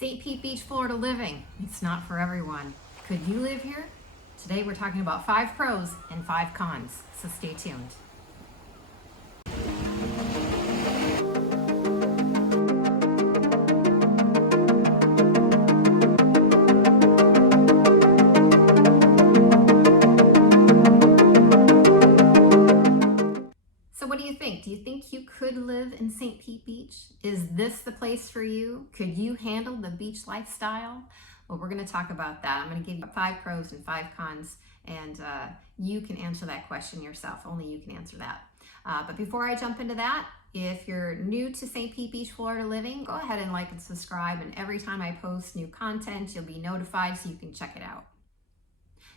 St. Pete Beach, Florida living. It's not for everyone. Could you live here? Today we're talking about 5 pros and 5 cons, so stay tuned. So what do you think? Do you think you could live in St. Pete Beach? Is this the place for you? Could you handle the beach lifestyle? Well, we're going to talk about that. I'm going to give you 5 pros and 5 cons, and you can answer that question yourself. Only you can answer that. But before I jump into that, if you're new to St. Pete Beach, Florida living, go ahead and like and subscribe, and every time I post new content, you'll be notified so you can check it out.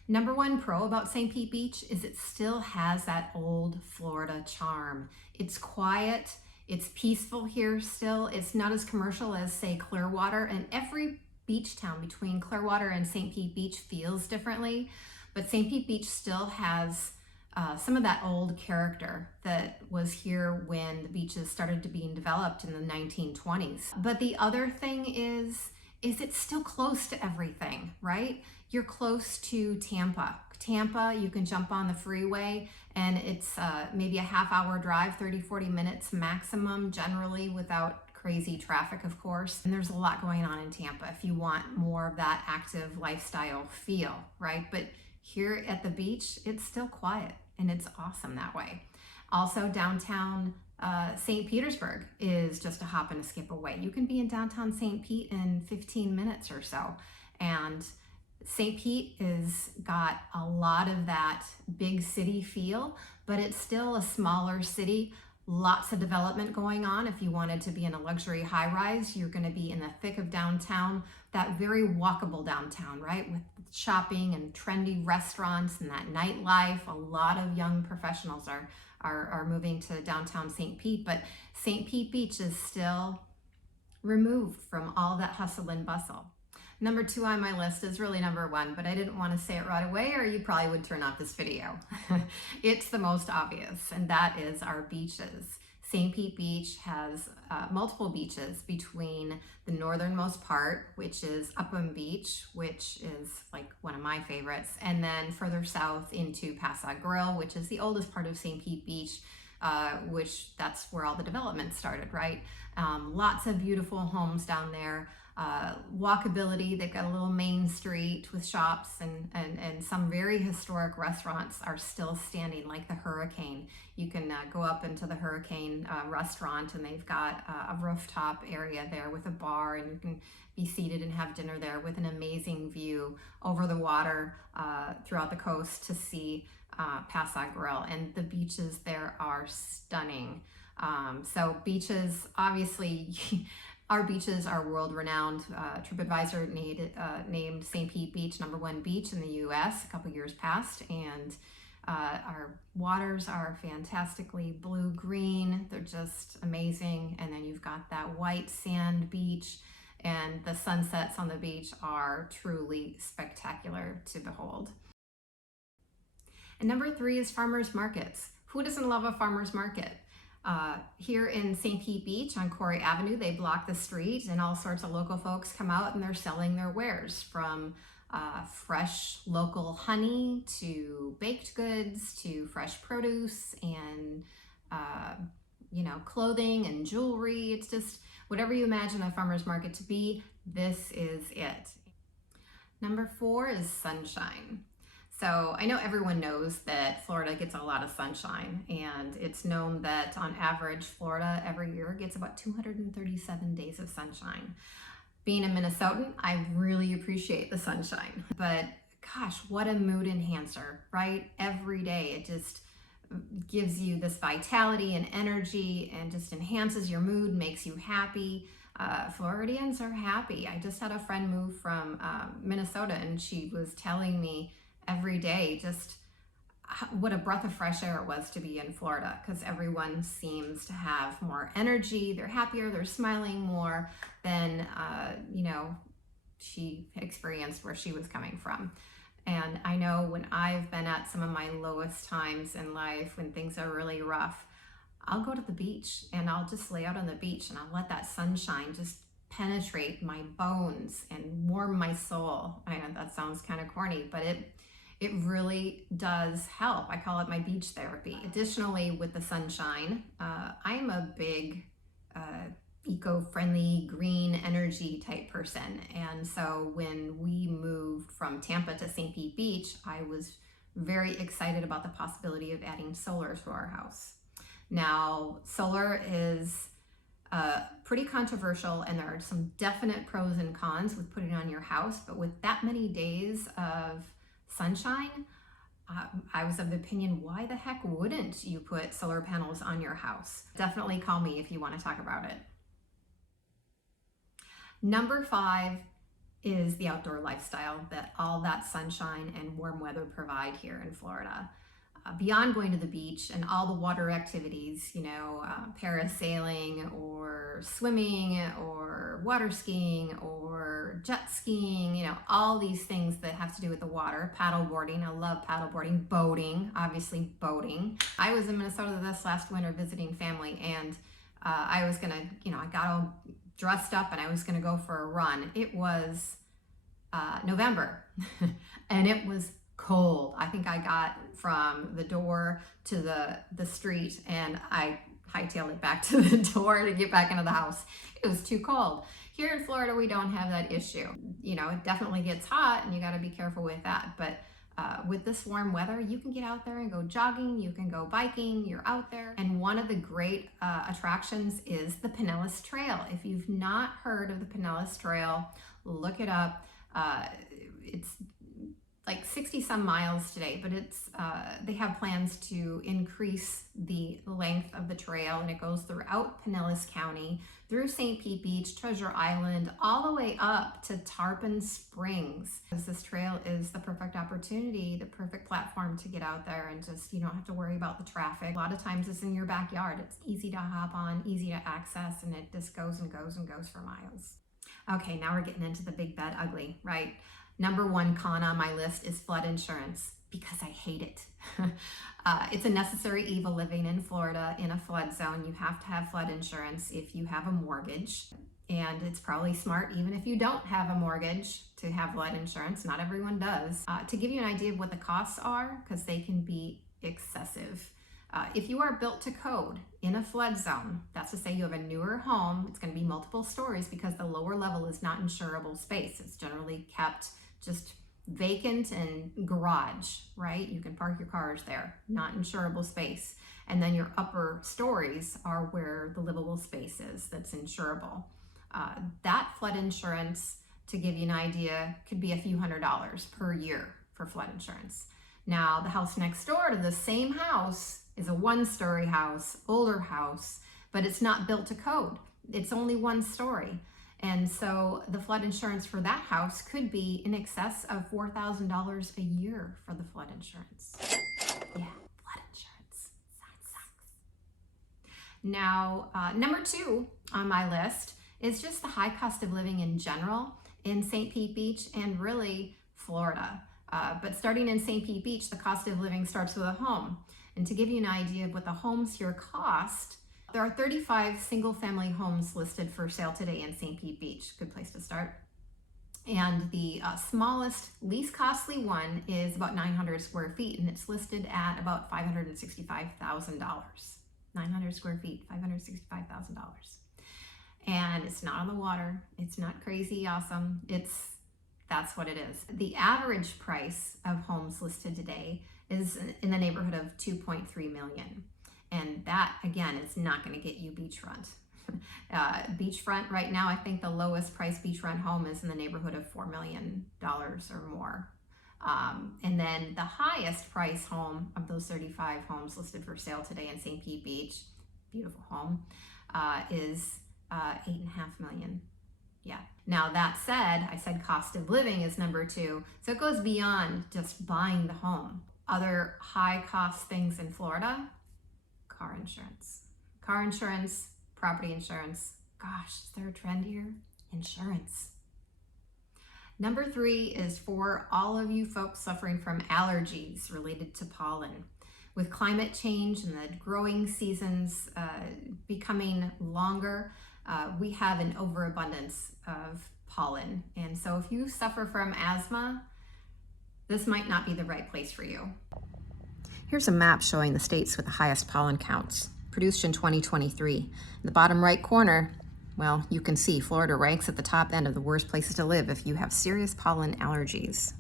Number 1 pro about St. Pete Beach is it still has that old Florida charm. It's quiet, it's peaceful here still. It's not as commercial as, say, Clearwater, and every beach town between Clearwater and St. Pete Beach feels differently, but St. Pete Beach still has some of that old character that was here when the beaches started to being developed in the 1920s. But the other thing is it's still close to everything, right? You're close to Tampa. Tampa, you can jump on the freeway and it's maybe a half-hour drive, 30-40 minutes maximum, generally without crazy traffic, of course. And there's a lot going on in Tampa if you want more of that active lifestyle feel, right? But here at the beach, it's still quiet and it's awesome that way. Also, downtown St. Petersburg is just a hop and a skip away. You can be in downtown St. Pete in 15 minutes or so. And St. Pete is got a lot of that big city feel, but it's still a smaller city. Lots of development going on. If you wanted to be in a luxury high-rise, you're going to be in the thick of downtown, that very walkable downtown, right? With shopping and trendy restaurants and that nightlife. A lot of young professionals are moving to downtown St. Pete, but St. Pete Beach is still removed from all that hustle and bustle. Number 2 on my list is really number 1, but I didn't want to say it right away or you probably would turn off this video. It's the most obvious, and that is our beaches. St. Pete Beach has multiple beaches between the northernmost part, which is Upham Beach, which is like one of my favorites, and then further south into Paso Grill, which is the oldest part of St. Pete Beach, which that's where all the development started, right? Lots of beautiful homes down there. Walkability, they've got a little main street with shops and some very historic restaurants are still standing, like the Hurricane. You can go up into the Hurricane restaurant, and they've got a rooftop area there with a bar, and you can be seated and have dinner there with an amazing view over the water throughout the coast to see Paso Grill, and the beaches there are stunning. So beaches, obviously, our beaches are world-renowned. TripAdvisor named St. Pete Beach #1 beach in the U.S. a couple years past, and our waters are fantastically blue-green. They're just amazing. And then you've got that white sand beach, and the sunsets on the beach are truly spectacular to behold. And number 3 is farmers markets. Who doesn't love a farmers market? Here in St. Pete Beach on Corey Avenue, they block the street and all sorts of local folks come out and they're selling their wares, from fresh local honey to baked goods to fresh produce and clothing and jewelry. It's just whatever you imagine a farmer's market to be, this is it. Number 4 is sunshine. So I know everyone knows that Florida gets a lot of sunshine, and it's known that on average, Florida every year gets about 237 days of sunshine. Being a Minnesotan, I really appreciate the sunshine, but gosh, what a mood enhancer, right? Every day it just gives you this vitality and energy and just enhances your mood, makes you happy. Floridians are happy. I just had a friend move from Minnesota, and she was telling me every day just what a breath of fresh air it was to be in Florida, because everyone seems to have more energy, they're happier, they're smiling more than she experienced where she was coming from. And I know when I've been at some of my lowest times in life, when things are really rough, I'll go to the beach and I'll just lay out on the beach and I'll let that sunshine just penetrate my bones and warm my soul. I know that sounds kind of corny, but it really does help. I call it my beach therapy. Additionally, with the sunshine, I am a big eco-friendly, green energy type person. And so when we moved from Tampa to St. Pete Beach, I was very excited about the possibility of adding solar to our house. Now, solar is pretty controversial, and there are some definite pros and cons with putting it on your house, but with that many days of sunshine, I was of the opinion, why the heck wouldn't you put solar panels on your house? Definitely call me if you want to talk about it. Number 5 is the outdoor lifestyle that all that sunshine and warm weather provide here in Florida. Beyond going to the beach and all the water activities, parasailing or swimming or water skiing or jet skiing, all these things that have to do with the water. Paddle boarding, I love paddle boarding. Boating, obviously boating. I was in Minnesota this last winter visiting family, and I was gonna, I got all dressed up and I was gonna go for a run. It was November and it was cold. I think I got from the door to the street, and I hightailed it back to the door to get back into the house. It was too cold. Here in Florida, we don't have that issue. It definitely gets hot, and you got to be careful with that. But with this warm weather, you can get out there and go jogging, you can go biking, you're out there. And one of the great attractions is the Pinellas Trail. If you've not heard of the Pinellas Trail, look it up. It's like 60 some miles today, but it's they have plans to increase the length of the trail, and it goes throughout Pinellas County, through St. Pete Beach, Treasure Island, all the way up to Tarpon Springs. This trail is the perfect opportunity, the perfect platform to get out there and just, you don't have to worry about the traffic. A lot of times it's in your backyard. It's easy to hop on, easy to access, and it just goes and goes and goes for miles. Okay, now we're getting into the big bad ugly, right? Number 1 con on my list is flood insurance, because I hate it. It's a necessary evil living in Florida in a flood zone. You have to have flood insurance if you have a mortgage, and it's probably smart, even if you don't have a mortgage, to have flood insurance. Not everyone does. To give you an idea of what the costs are, because they can be excessive. If you are built to code in a flood zone, that's to say you have a newer home, it's going to be multiple stories, because the lower level is not insurable space. It's generally kept just vacant and garage, right? You can park your cars there, not insurable space. And then your upper stories are where the livable space is that's insurable. That flood insurance, to give you an idea, could be a few $100s per year for flood insurance. Now, the house next door to the same house is a 1-story house, older house, but it's not built to code. It's only 1 story. And so the flood insurance for that house could be in excess of $4,000 a year for the flood insurance. Yeah, flood insurance. That sucks. Now, number 2 on my list is just the high cost of living in general in St. Pete Beach and really Florida. But starting in St. Pete Beach, the cost of living starts with a home. And to give you an idea of what the homes here cost, there are 35 single-family homes listed for sale today in St. Pete Beach. Good place to start. And the smallest, least costly one is about 900 square feet, and it's listed at about $565,000. 900 square feet, $565,000. And it's not on the water. It's not crazy awesome. That's what it is. The average price of homes listed today is in the neighborhood of $2.3 million. And that, again, is not going to get you beachfront. Beachfront right now, I think the lowest price beachfront home is in the neighborhood of $4 million or more. And then the highest price home of those 35 homes listed for sale today in St. Pete Beach, beautiful home, is $8.5 million. Yeah. Now that said, I said cost of living is number 2. So it goes beyond just buying the home. Other high cost things in Florida: car insurance. Car insurance, property insurance. Gosh, is there a trend here? Insurance. Number 3 is for all of you folks suffering from allergies related to pollen. With climate change and the growing seasons becoming longer, we have an overabundance of pollen. And so if you suffer from asthma, this might not be the right place for you. Here's a map showing the states with the highest pollen counts, produced in 2023. In the bottom right corner, well, you can see Florida ranks at the top end of the worst places to live if you have serious pollen allergies.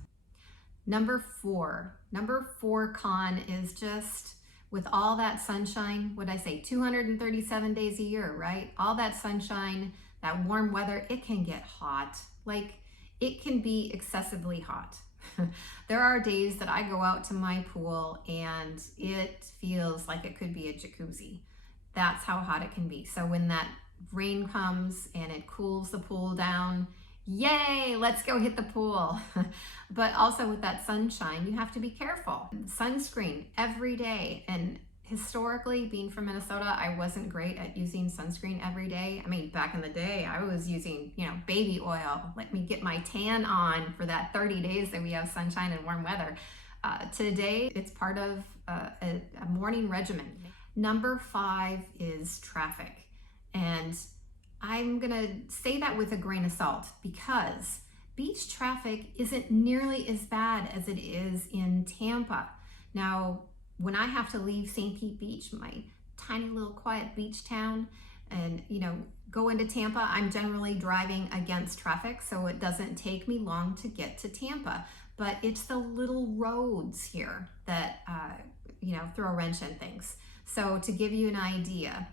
Number four con is just with all that sunshine, what'd I say, 237 days a year, right? All that sunshine, that warm weather, it can get hot. Like, it can be excessively hot. There are days that I go out to my pool and it feels like it could be a jacuzzi. That's how hot it can be. So when that rain comes and it cools the pool down, yay, let's go hit the pool. But also with that sunshine, you have to be careful. Sunscreen every day. And historically, being from Minnesota, I wasn't great at using sunscreen every day. I mean, back in the day, I was using, baby oil. Let me get my tan on for that 30 days that we have sunshine and warm weather. Today, it's part of a morning regimen. Number 5 is traffic. And I'm gonna say that with a grain of salt because beach traffic isn't nearly as bad as it is in Tampa. Now, when I have to leave St. Pete Beach, my tiny little quiet beach town, and go into Tampa, I'm generally driving against traffic, so it doesn't take me long to get to Tampa. But it's the little roads here that throw a wrench in things. So to give you an idea,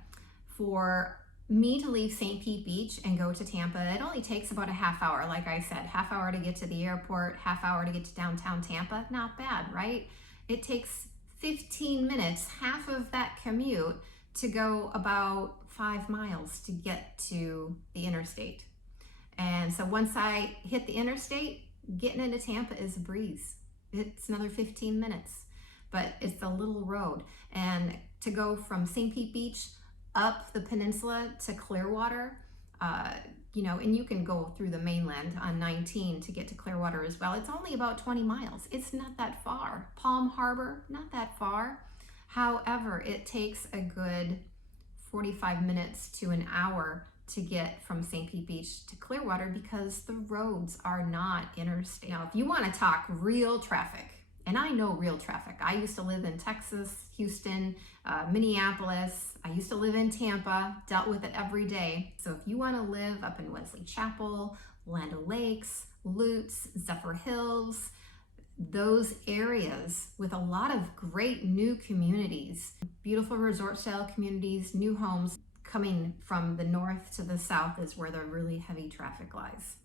for me to leave St. Pete Beach and go to Tampa, it only takes about a half hour. Like I said, half hour to get to the airport, half hour to get to downtown Tampa. Not bad, right? It takes 15 minutes, half of that commute, to go about 5 miles to get to the interstate. And so once I hit the interstate, getting into Tampa is a breeze. It's another 15 minutes, but it's a little road. And to go from St. Pete Beach up the peninsula to Clearwater, and you can go through the mainland on 19 to get to Clearwater as well. It's only about 20 miles. It's not that far. Palm Harbor, not that far. However, it takes a good 45 minutes to an hour to get from St. Pete Beach to Clearwater because the roads are not interstate. Now, if you want to talk real traffic, and I know real traffic. I used to live in Texas, Houston, Minneapolis. I used to live in Tampa, dealt with it every day. So if you want to live up in Wesley Chapel, Land O'Lakes, Lutz, Zephyr Hills, those areas with a lot of great new communities, beautiful resort style communities, new homes coming from the north to the south is where the really heavy traffic lies.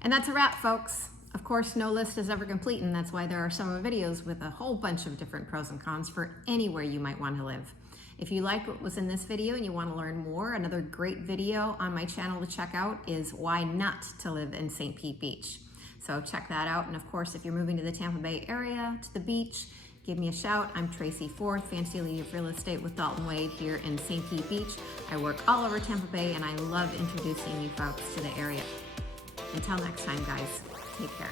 And that's a wrap, folks. Of course, no list is ever complete, and that's why there are summer videos with a whole bunch of different pros and cons for anywhere you might want to live. If you liked what was in this video and you want to learn more, another great video on my channel to check out is why not to live in St. Pete Beach. So check that out. And of course, if you're moving to the Tampa Bay area, to the beach, give me a shout. I'm Tracy Forth, Fancy Lady of Real Estate with Dalton Wade here in St. Pete Beach. I work all over Tampa Bay, and I love introducing you folks to the area. Until next time, guys. Take care.